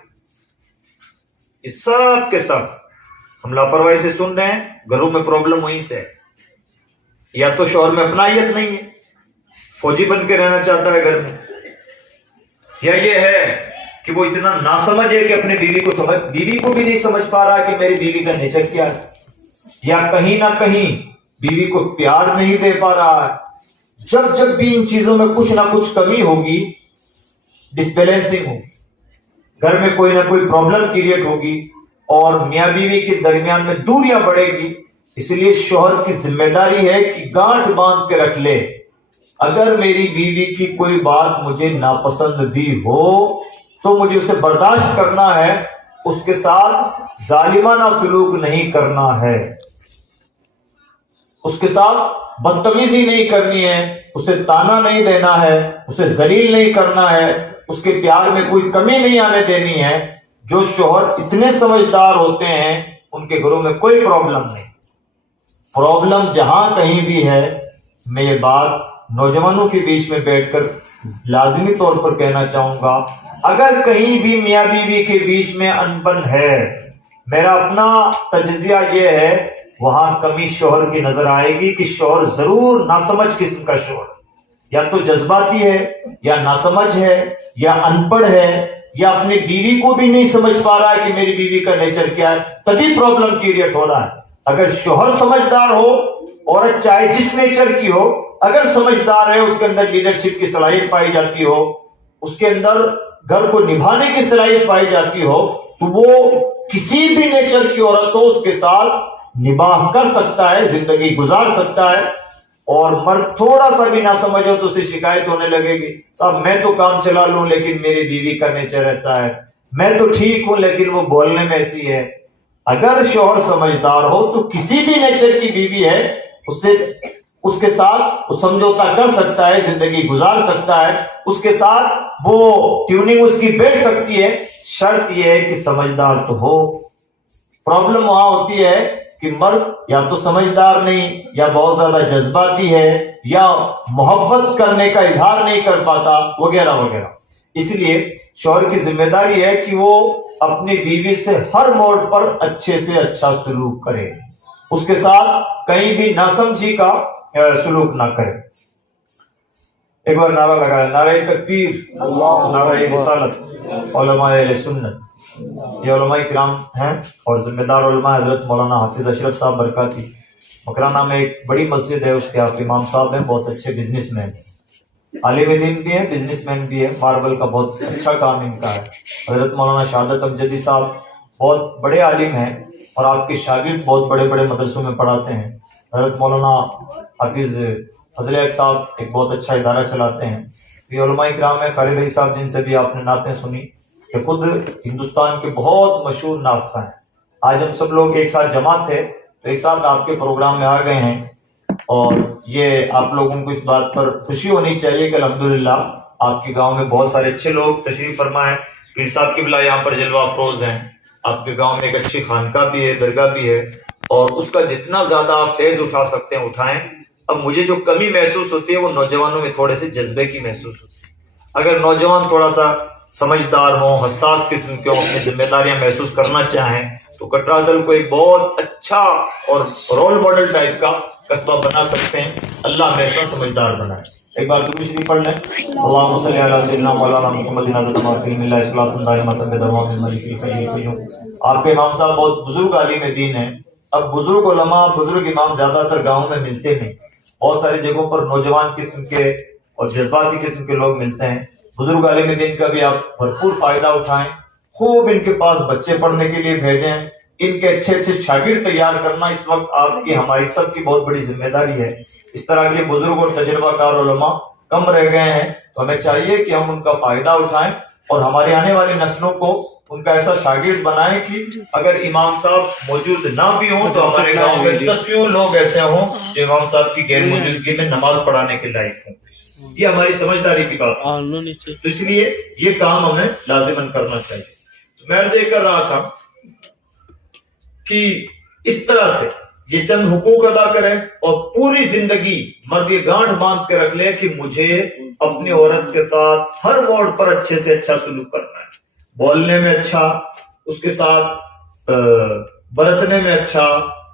یہ سب کے سب ہم لاپرواہی سے سن رہے ہیں. گھروں میں پرابلم وہیں سے ہے. یا تو شوہر میں اپنائیت نہیں ہے, فوجی بن کے رہنا چاہتا ہے گھر میں, یا یہ ہے کہ وہ اتنا ناسمجھ ہے کہ اپنی بیوی کو بھی نہیں سمجھ پا رہا کہ میری بیوی کا نیچر کیا ہے, یا کہیں نہ کہیں بیوی کو پیار نہیں دے پا رہا ہے. جب بھی ان چیزوں میں کچھ نہ کچھ کمی ہوگی, ڈسبیلنسنگ ہوگی, گھر میں کوئی نہ کوئی پرابلم کریٹ ہوگی اور میاں بیوی کے درمیان میں دوریاں بڑھے گی. اس لیے شوہر کی ذمہ داری ہے کہ گانٹھ باندھ کے رکھ لے. اگر میری بیوی کی کوئی بات مجھے ناپسند بھی ہو تو مجھے اسے برداشت کرنا ہے, اس کے ساتھ ظالمانہ سلوک نہیں کرنا ہے, اس کے ساتھ بدتمیزی نہیں کرنی ہے, اسے تانا نہیں دینا ہے, اسے ذلیل نہیں کرنا ہے, اس کے پیار میں کوئی کمی نہیں آنے دینی ہے. جو شوہر اتنے سمجھدار ہوتے ہیں ان کے گھروں میں کوئی پرابلم نہیں. پرابلم جہاں کہیں بھی ہے, میں یہ بات نوجوانوں کے بیچ میں بیٹھ کر لازمی طور پر کہنا چاہوں گا, اگر کہیں بھی میاں بیوی کے بیچ میں انبن ہے, میرا اپنا تجزیہ یہ ہے وہاں کمی شوہر کی نظر آئے گی کہ شوہر ضرور ناسمجھ قسم کا شوہر, یا تو جذباتی ہے, یا ناسمجھ ہے, یا ان پڑھ ہے, یا اپنی بیوی کو بھی نہیں سمجھ پا رہا ہے کہ میری بیوی کا نیچر کیا ہے, تبھی پرابلم کریٹ ہو رہا ہے. اگر شوہر سمجھدار ہو, عورت چاہے جس نیچر کی ہو, اگر سمجھدار ہے, اس کے اندر لیڈرشپ کی صلاحیت پائی جاتی ہو, اس کے اندر گھر کو نبھانے کی صلاحیت پائی جاتی ہو, تو وہ کسی بھی نیچر کی عورت ہو اس کے ساتھ نباہ کر سکتا ہے, زندگی گزار سکتا ہے. اور مرد تھوڑا سا بھی نہ سمجھو تو اسے شکایت ہونے لگے گی, صاحب میں تو کام چلا لوں لیکن میری بیوی کا نیچر ایسا ہے, میں تو ٹھیک ہوں لیکن وہ بولنے میں ایسی ہے. اگر شوہر سمجھدار ہو تو کسی بھی نیچر کی بیوی ہے اسے اس کے ساتھ وہ سمجھوتا کر سکتا ہے، زندگی گزار سکتا ہے، اس کے ساتھ وہ ٹیوننگ اس کی بیٹھ سکتی ہے، شرط یہ ہے کہ سمجھدار تو ہو۔ پرابلم وہاں ہوتی ہے کہ مرد یا تو سمجھدار نہیں، یا بہت زیادہ جذباتی ہے، یا محبت کرنے کا اظہار نہیں کر پاتا، وغیرہ وغیرہ۔ اس لیے شوہر کی ذمہ داری ہے کہ وہ اپنی بیوی سے ہر موڑ پر اچھے سے اچھا سلوک کرے، اس کے ساتھ کہیں بھی ناسمجھی کا سلوک نہ کرے۔ ایک بار نعرہ لگا، نعرہ تکبیر، نعرہ رسالت، علماء اہل سنت۔ یہ علماء کرام ہیں اور ذمہ دار علماء حضرت مولانا حافظ اشرف صاحب برکاتی۔ مکرانہ میں ایک بڑی مسجد ہے، اس کے آپ امام صاحب ہیں، بہت اچھے بزنس مین، عالم دین بھی ہے، بزنس مین بھی ہے، ماربل کا بہت اچھا کام ان کا ہے۔ حضرت مولانا شہادت امجدی صاحب بہت بڑے عالم ہیں اور آپ کے شاگرد بہت بڑے بڑے مدرسوں میں پڑھاتے ہیں۔ حضرت مولانا حافظ فضل حق صاحب ایک بہت اچھا ادارہ چلاتے ہیں۔ یہ علماء کرام میں قاری بھائی صاحب جن سے بھی آپ نے نعتیں سنی، کہ خود ہندوستان کے بہت مشہور نعت خواں ہیں۔ آج ہم سب لوگ ایک ساتھ جمع تھے تو ایک ساتھ آپ کے پروگرام میں آ گئے ہیں، اور یہ آپ لوگوں کو اس بات پر خوشی ہونی چاہیے کہ الحمدللہ آپ کے گاؤں میں بہت سارے اچھے لوگ تشریف فرما ہیں۔ پیر صاحب کی بلا یہاں پر جلوہ افروز ہیں، آپ کے گاؤں میں ایک اچھی خانقاہ بھی ہے، درگاہ بھی ہے، اور اس کا جتنا زیادہ آپ فیض اٹھا سکتے ہیں اٹھائیں۔ اب مجھے جو کمی محسوس ہوتی ہے وہ نوجوانوں میں تھوڑے سے جذبے کی محسوس ہوتی ہے۔ اگر نوجوان تھوڑا سا سمجھدار ہوں، حساس قسم کے ہوں، اپنی ذمہ داریاں محسوس کرنا چاہیں، تو کٹرا دل کو ایک بہت اچھا اور رول ماڈل ٹائپ کا قصبہ بنا سکتے ہیں۔ اللہ ہمیں ایسا سمجھدار بنائے۔ ایک بار درود شریف پڑھ لیں۔ اللہم صلی علی سیدنا مولانا محمد عدد ما فی علم اللہ صلاۃ دائمۃ بدوام الملک الحی القیوم۔ آپ کے امام صاحب بہت بزرگ عالم دین ہیں۔ اب بزرگ علماء، بزرگ امام زیادہ تر گاؤں میں ملتے نہیں، بہت ساری جگہوں پر نوجوان قسم کے اور جذباتی قسم کے لوگ ملتے ہیں۔ بزرگ عالم دین کا بھی آپ بھرپور فائدہ اٹھائیں، خوب ان کے پاس بچے پڑھنے کے لیے بھیجیں، ان کے اچھے اچھے شاگرد تیار کرنا اس وقت آپ کی ہماری سب کی بہت بڑی ذمہ داری ہے۔ اس طرح کے بزرگ اور تجربہ کار علماء کم رہ گئے ہیں، تو ہمیں چاہیے کہ ہم ان کا فائدہ اٹھائیں اور ہماری آنے والی نسلوں کو ان کا ایسا شاگرد بنائیں کہ اگر امام صاحب موجود نہ بھی ہوں تو ہمارے گاؤں میں 10 لوگ ایسے ہوں جو امام صاحب کی غیر موجودگی میں نماز پڑھانے کے لائق ہوں۔ یہ ہماری سمجھداری کی بات ہے، تو اس لیے یہ کام ہمیں لازماً کرنا چاہیے۔ تو میں عرض یہ کر رہا تھا کہ اس طرح سے یہ چند حقوق ادا کریں اور پوری زندگی مرد یہ گانٹھ باندھ کے رکھ لے کہ مجھے اپنی عورت کے ساتھ ہر موڑ پر اچھے سے اچھا سلوک کرنا ہے، بولنے میں اچھا، اس کے ساتھ برتنے میں اچھا،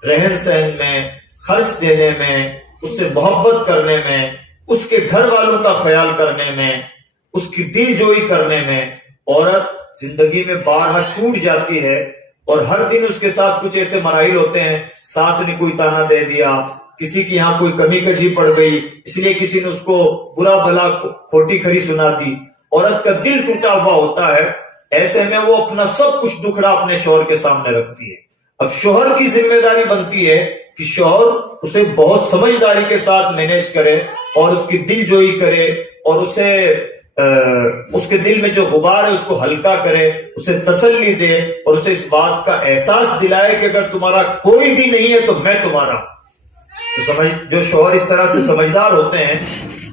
رہن سہن میں، خرچ دینے میں، اس سے محبت کرنے میں، اس کے گھر والوں کا خیال کرنے میں، اس کی دل جوئی کرنے میں۔ عورت زندگی میں بارہا ٹوٹ جاتی ہے اور ہر دن اس کے ساتھ کچھ ایسے مراحل ہوتے ہیں، ساس نے کوئی تانا دے دیا، کسی کی یہاں کوئی کمی کجی پڑ گئی، اس لیے کسی نے اس کو برا بھلا کھوٹی کھری سنا دی، عورت کا دل ٹوٹا ہوا ہوتا ہے۔ ایسے میں وہ اپنا سب کچھ دکھڑا اپنے شوہر کے سامنے رکھتی ہے۔ اب شوہر کی ذمہ داری بنتی ہے کہ شوہر اسے بہت سمجھداری کے ساتھ مینیج کرے اور اس کی دل جوئی کرے اور اسے اس کے دل میں جو غبار ہے اس کو ہلکا کرے، اسے تسلی دے اور اسے اس بات کا احساس دلائے کہ اگر تمہارا کوئی بھی نہیں ہے تو میں تمہارا ہوں۔ جو شوہر اس طرح سے سمجھدار ہوتے ہیں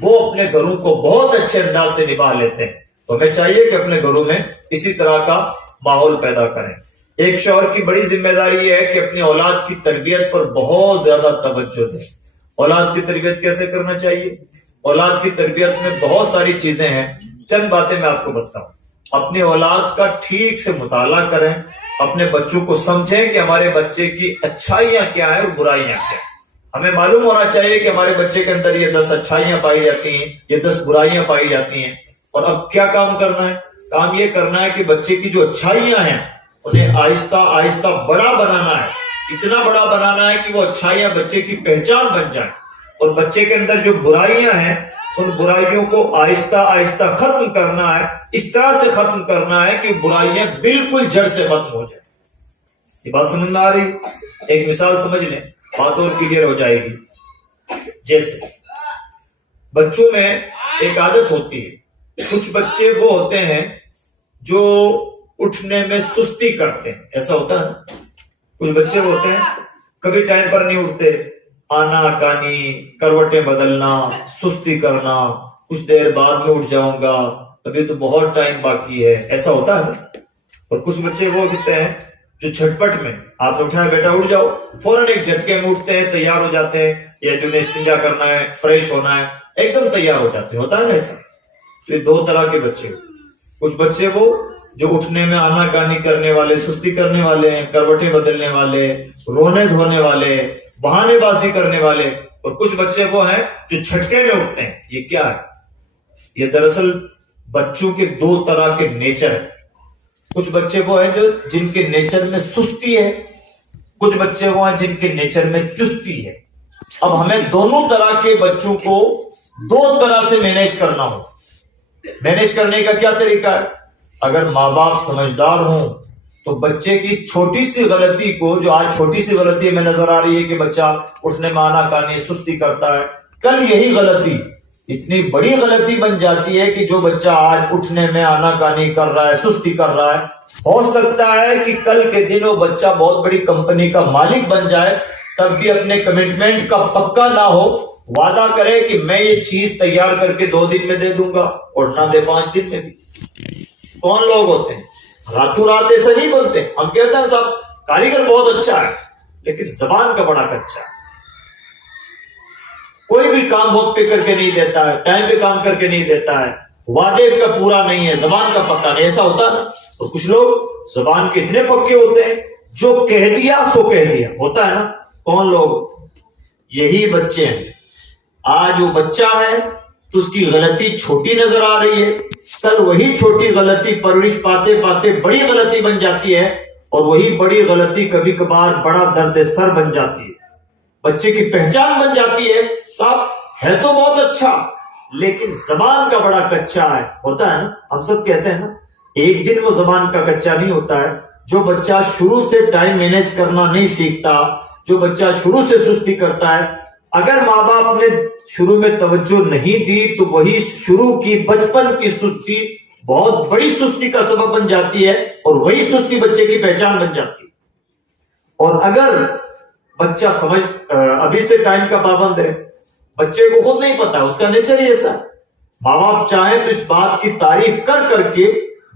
وہ اپنے گھروں کو بہت اچھے انداز سے نبھا لیتے ہیں۔ تو ہمیں چاہیے کہ اپنے گھروں میں اسی طرح کا ماحول پیدا کریں۔ ایک شوہر کی بڑی ذمہ داری یہ ہے کہ اپنی اولاد کی تربیت پر بہت زیادہ توجہ دے۔ اولاد کی تربیت کیسے کرنا چاہیے؟ اولاد کی تربیت میں بہت ساری چیزیں ہیں، چند باتیں میں آپ کو بتاؤں۔ اپنی اولاد کا ٹھیک سے مطالعہ کریں، اپنے بچوں کو سمجھیں کہ ہمارے بچے کی اچھائیاں کیا ہیں اور برائیاں کیا ہیں۔ ہمیں معلوم ہونا چاہیے کہ ہمارے بچے کے اندر یہ 10 اچھائیاں پائی جاتی ہیں، یہ 10 برائیاں پائی جاتی ہیں، اور اب کیا کام کرنا ہے؟ کام یہ کرنا ہے کہ بچے کی جو اچھائیاں ہیں انہیں آہستہ آہستہ بڑا بنانا ہے، اتنا بڑا بنانا ہے کہ وہ اچھائیاں بچے کی پہچان بن جائیں، اور بچے کے اندر جو برائیاں ہیں ان برائیوں کو آہستہ آہستہ ختم کرنا ہے، اس طرح سے ختم کرنا ہے کہ برائیاں بالکل جڑ سے ختم ہو جائیں۔ یہ بات سمجھ میں آ رہی؟ ایک مثال سمجھ لیں، بات اور کلیئر ہو جائے گی۔ جیسے بچوں میں ایک عادت ہوتی ہے، کچھ بچے وہ ہوتے ہیں جو اٹھنے میں سستی کرتے ہیں، ایسا ہوتا ہے نا؟ کچھ بچے وہ ہوتے ہیں کبھی ٹائم پر نہیں اٹھتے، آنا کانی، کروٹیں بدلنا، سستی کرنا، کچھ دیر بعد میں اٹھ جاؤں گا، ابھی تو بہت ٹائم باقی ہے، ایسا ہوتا ہے نا. اور کچھ بچے وہ ہوتے ہیں جو جھٹپٹ میں آپ نے اٹھایا بیٹا اٹھ جاؤ، فوراً ایک جھٹکے میں اٹھتے ہیں، تیار ہو جاتے ہیں، یا جو استنجا کرنا ہے، فریش ہونا ہے، ایک دم تیار ہو جاتے ہیں. ہوتا ہے نا ایسا. یہ دو طرح کے بچے، کچھ بچے وہ جو اٹھنے میں آنا کانی کرنے والے، سستی کرنے والے ہیں، کروٹیں بدلنے والے، رونے دھونے والے، بہانے بازی کرنے والے. اور کچھ بچے وہ ہیں جو جھٹکے میں اٹھتے ہیں. یہ کیا ہے؟ یہ دراصل بچوں کے دو طرح کے نیچر ہیں. کچھ بچے وہ ہیں جو جن کے نیچر میں سستی ہے، کچھ بچے وہ ہیں جن کے نیچر میں چستی ہے. اب ہمیں دونوں طرح کے بچوں کو دو طرح سے مینیج کرنا ہو. مینیج کرنے کا کیا طریقہ ہے؟ اگر ماں باپ سمجھدار ہوں تو بچے کی چھوٹی سی غلطی کو، جو آج چھوٹی سی غلطی ہمیں نظر آ رہی ہے کہ بچہ اٹھنے میں آنا کانی سستی کرتا ہے، کل یہی غلطی اتنی بڑی غلطی بن جاتی ہے کہ جو بچہ آج اٹھنے میں آنا کانی کر رہا ہے، سستی کر رہا ہے، ہو سکتا ہے کہ کل کے دن وہ بچہ بہت بڑی کمپنی کا مالک بن جائے، تب بھی اپنے کمٹمنٹ کا پکا نہ ہو، وعدہ کرے کہ میں یہ چیز تیار کر کے 2 دن میں دے دوں گا اور نہ دے 5 دن میں بھی. کون لوگ ہوتے ہیں راتوں رات ایسا نہیں بولتے. ہم کہتے ہیں صاحب کاریگر بہت اچھا ہے لیکن زبان کا بڑا کچا ہے، کوئی بھی کام وقت پہ کر کے نہیں دیتا ہے، ٹائم پہ کام کر کے نہیں دیتا ہے، وعدے کا پورا نہیں ہے، زبان کا پکا نہیں. ایسا ہوتا نا. تو کچھ لوگ زبان کے اتنے پکے ہوتے ہیں جو کہہ دیا سو کہہ دیا. ہوتا ہے نا. کون لوگ؟ یہی بچے ہیں. آج وہ بچہ ہے تو اس کی غلطی چھوٹی نظر آ رہی ہے، کل وہی چھوٹی غلطی پرورش پاتے پاتے بڑی غلطی بن جاتی ہے، اور وہی بڑی غلطی کبھی کبھار بڑا درد سر بن جاتی ہے، بچے کی پہچان بن جاتی ہے. صاحب ہے تو بہت اچھا لیکن زبان کا بڑا کچا ہے. ہوتا ہے نا. ہم سب کہتے ہیں نا ایک دن وہ زبان کا کچا نہیں ہوتا ہے. جو بچہ شروع سے ٹائم مینیج کرنا نہیں سیکھتا، جو بچہ شروع سے سستی کرتا ہے، اگر ماں باپ نے شروع میں توجہ نہیں دی تو وہی شروع کی بچپن کی سستی بہت بڑی سستی کا سبب بن جاتی ہے، اور وہی سستی بچے کی پہچان بن جاتی ہے. اور اگر بچہ ابھی سے ٹائم کا پابند ہے، بچے کو خود نہیں پتا، اس کا نیچر ہی ایسا ہے. ماں باپ چاہیں تو اس بات کی تعریف کر کر کے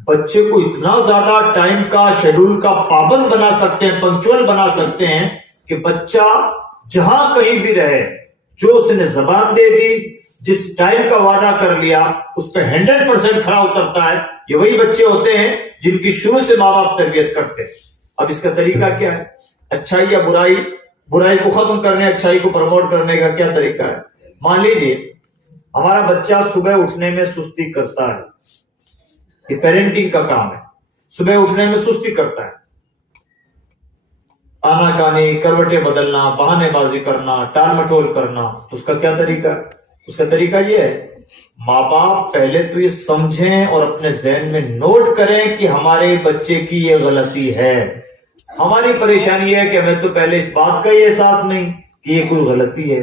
بچے کو اتنا زیادہ ٹائم کا شیڈول کا پابند بنا سکتے ہیں، پنکچوئل بنا سکتے ہیں کہ بچہ جہاں کہیں بھی رہے، جو اس نے زبان دے دی، جس ٹائم کا وعدہ کر لیا، اس پہ 100% کھرا اترتا ہے. یہ وہی بچے ہوتے ہیں جن کی شروع سے ماں باپ تربیت کرتے ہیں. اب اس کا طریقہ کیا ہے؟ اچھائی یا برائی کو ختم کرنے، اچھائی کو پروموٹ کرنے کا کیا طریقہ ہے؟ مان لیجئے ہمارا بچہ صبح اٹھنے میں سستی کرتا ہے، یہ پیرنٹنگ کا کام ہے. صبح اٹھنے میں سستی کرتا ہے، آنا کانی، کروٹیں بدلنا، بہانے بازی کرنا، ٹال مٹول کرنا. تو اس کا کیا طریقہ ہے؟ اس کا طریقہ یہ ہے، ماں باپ پہلے تو یہ سمجھیں اور اپنے ذہن میں نوٹ کریں کہ ہمارے بچے کی یہ غلطی ہے. ہماری پریشانی ہے کہ ہمیں تو پہلے اس بات کا یہ احساس نہیں کہ یہ کوئی غلطی ہے،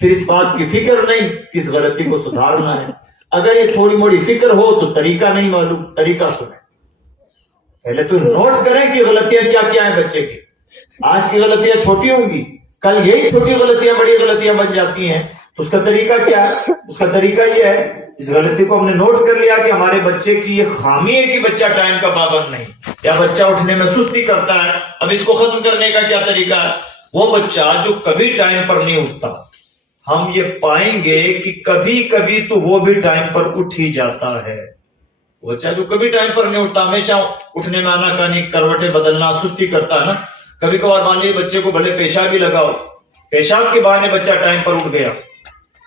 پھر اس بات کی فکر نہیں کہ اس غلطی کو سدھارنا ہے. اگر یہ تھوڑی موڑی فکر ہو تو طریقہ نہیں معلوم. طریقہ سنیں، پہلے تو نوٹ کریں کہ غلطیاں کیا کیا ہیں بچے کی. آج کی غلطیاں چھوٹی ہوں گی، کل یہی چھوٹی غلطیاں بڑی غلطیاں بن جاتی ہیں. تو اس کا طریقہ کیا ہے؟ اس کا طریقہ یہ ہے، اس غلطی کو ہم نے نوٹ کر لیا کہ ہمارے بچے کی یہ خامی ہے کہ بچہ ٹائم کا پابند نہیں، یا بچہ اٹھنے میں سستی کرتا ہے. اب اس کو ختم کرنے کا کیا طریقہ ہے؟ وہ بچہ جو کبھی ٹائم پر نہیں اٹھتا، ہم یہ پائیں گے کہ کبھی کبھی تو وہ بھی ٹائم پر اٹھ ہی جاتا ہے. بچہ جو کبھی ٹائم پر نہیں اٹھتا، ہمیشہ اٹھنے میں آنا کانی، کروٹیں بدلنا، سستی کرتا ہے نا. کبھی کبھار مان لیجیے بچے کو بھلے پیشاب بھی لگاؤ، پیشاب کے بہانے بچہ ٹائم پر اٹھ گیا.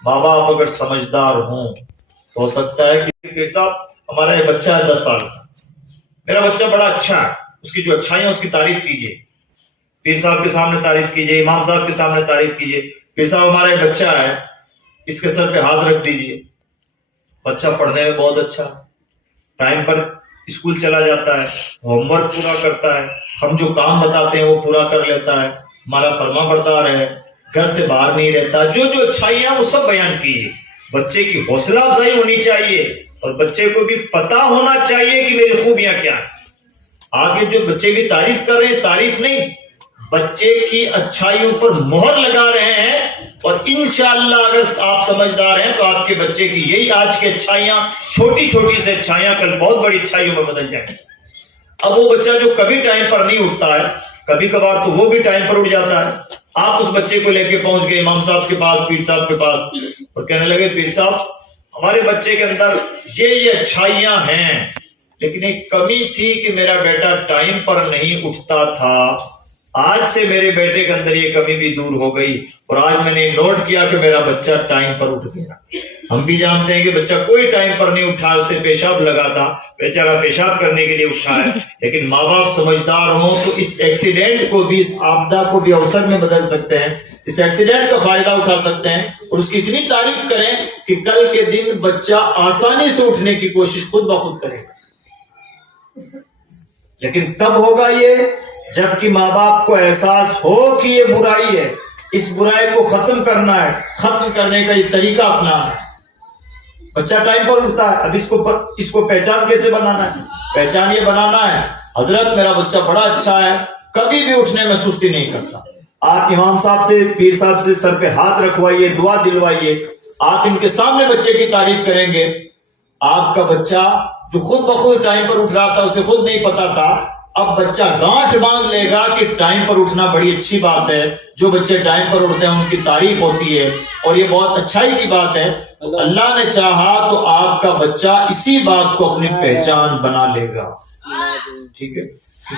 ماں باپ اگر سمجھدار ہوں، ہو سکتا ہے کہ صاحب ہمارا یہ بچہ ہے 10 سال کا، میرا بچہ بڑا اچھا ہے، اس کی جو اچھائیاں اس کی تعریف کیجئے، پیر صاحب کے سامنے تعریف کیجئے، امام صاحب کے سامنے تعریف کیجئے. پیر صاحب ہمارا یہ بچہ ہے، اس کے سر پہ ہاتھ رکھ دیجئے، بچہ پڑھنے میں بہت اچھا، ٹائم پر اسکول چلا جاتا ہے، ہوم ورک پورا کرتا ہے، ہم جو کام بتاتے ہیں وہ پورا کر لیتا ہے، ہمارا فرما بردار ہے، گھر سے باہر نہیں رہتا. جو جو اچھائیاں وہ سب بیان کیجیے. بچے کی حوصلہ افزائی ہونی چاہیے اور بچے کو بھی پتا ہونا چاہیے کہ میری خوبیاں کیا ہیں. آگے جو بچے کی تعریف کر رہے ہیں، تعریف نہیں، بچے کی اچھائیوں پر مہر لگا رہے ہیں، اور انشاءاللہ اگر آپ سمجھدار ہیں تو آپ کے بچے کی یہی آج کی اچھائیاں، چھوٹی چھوٹی سے اچھائیاں کل بہت بڑی اچھائیوں میں بدل جائیں گی۔ اب وہ بچہ جو کبھی ٹائم پر نہیں اٹھتا ہے، کبھی کبھار تو وہ بھی ٹائم پر اٹھ جاتا ہے، آپ اس بچے کو لے کے پہنچ گئے امام صاحب کے پاس، پیر صاحب کے پاس، اور کہنے لگے پیر صاحب ہمارے بچے کے اندر یہ اچھائیاں ہیں، لیکن ایک کمی تھی کہ میرا بیٹا ٹائم پر نہیں اٹھتا تھا، آج سے میرے بیٹے کے اندر یہ کمی بھی دور ہو گئی، اور آج میں نے نوٹ کیا کہ میرا بچہ ٹائم پر اٹھ گیا۔ ہم بھی جانتے ہیں کہ بچہ کوئی ٹائم پر نہیں اٹھا، اسے پیشاب لگا تھا، بیچارہ پیشاب کرنے کے لیے اٹھا ہے، لیکن ماں باپ سمجھدار ہوں تو اس ایکسیڈنٹ کو بھی، اس آپدہ کو بھی اوسر میں بدل سکتے ہیں، اس ایکسیڈنٹ کا فائدہ اٹھا سکتے ہیں، اور اس کی اتنی تعریف کریں کہ کل کے دن بچہ آسانی سے اٹھنے کی کوشش خود بخود کرے گا۔ لیکن کب ہوگا یہ؟ جبکہ ماں باپ کو احساس ہو کہ یہ برائی ہے، اس برائی کو ختم کرنا ہے، ختم کرنے کا یہ طریقہ اپنانا ہے۔ بچہ ٹائم پر اٹھتا ہے، اب اس کو پہچان کیسے بنانا ہے؟ پہچان یہ بنانا ہے، حضرت میرا بچہ بڑا اچھا ہے، کبھی بھی اٹھنے میں سستی نہیں کرتا۔ آپ امام صاحب سے، پیر صاحب سے سر پہ ہاتھ رکھوائیے، دعا دلوائیے، آپ ان کے سامنے بچے کی تعریف کریں گے، آپ کا بچہ جو خود بخود ٹائم پر اٹھ رہا تھا، اسے خود نہیں پتا تھا، اب بچہ گانٹھ باندھ لے گا کہ ٹائم پر اٹھنا بڑی اچھی بات ہے، جو بچے ٹائم پر اٹھتے ہیں ان کی تعریف ہوتی ہے، اور یہ بہت اچھائی کی بات ہے۔ اللہ نے چاہا تو آپ کا بچہ اسی بات کو اپنی پہچان بنا لے گا، ٹھیک ہے؟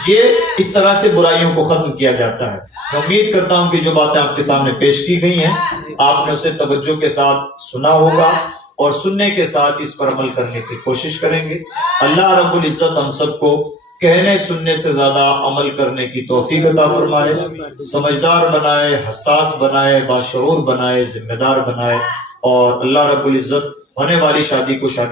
یہ اس طرح سے برائیوں کو ختم کیا جاتا ہے۔ میں امید کرتا ہوں کہ جو باتیں آپ کے سامنے پیش کی گئی ہیں آپ نے اسے توجہ کے ساتھ سنا ہوگا، اور سننے کے ساتھ اس پر عمل کرنے کی کوشش کریں گے۔ اللہ رب العزت ہم سب کو کہنے سننے سے زیادہ عمل کرنے کی توفیق عطا فرمائے، سمجھدار بنائے، حساس بنائے، باشعور بنائے، ذمہ دار بنائے، اور اللہ رب العزت ہونے والی شادی کو شادی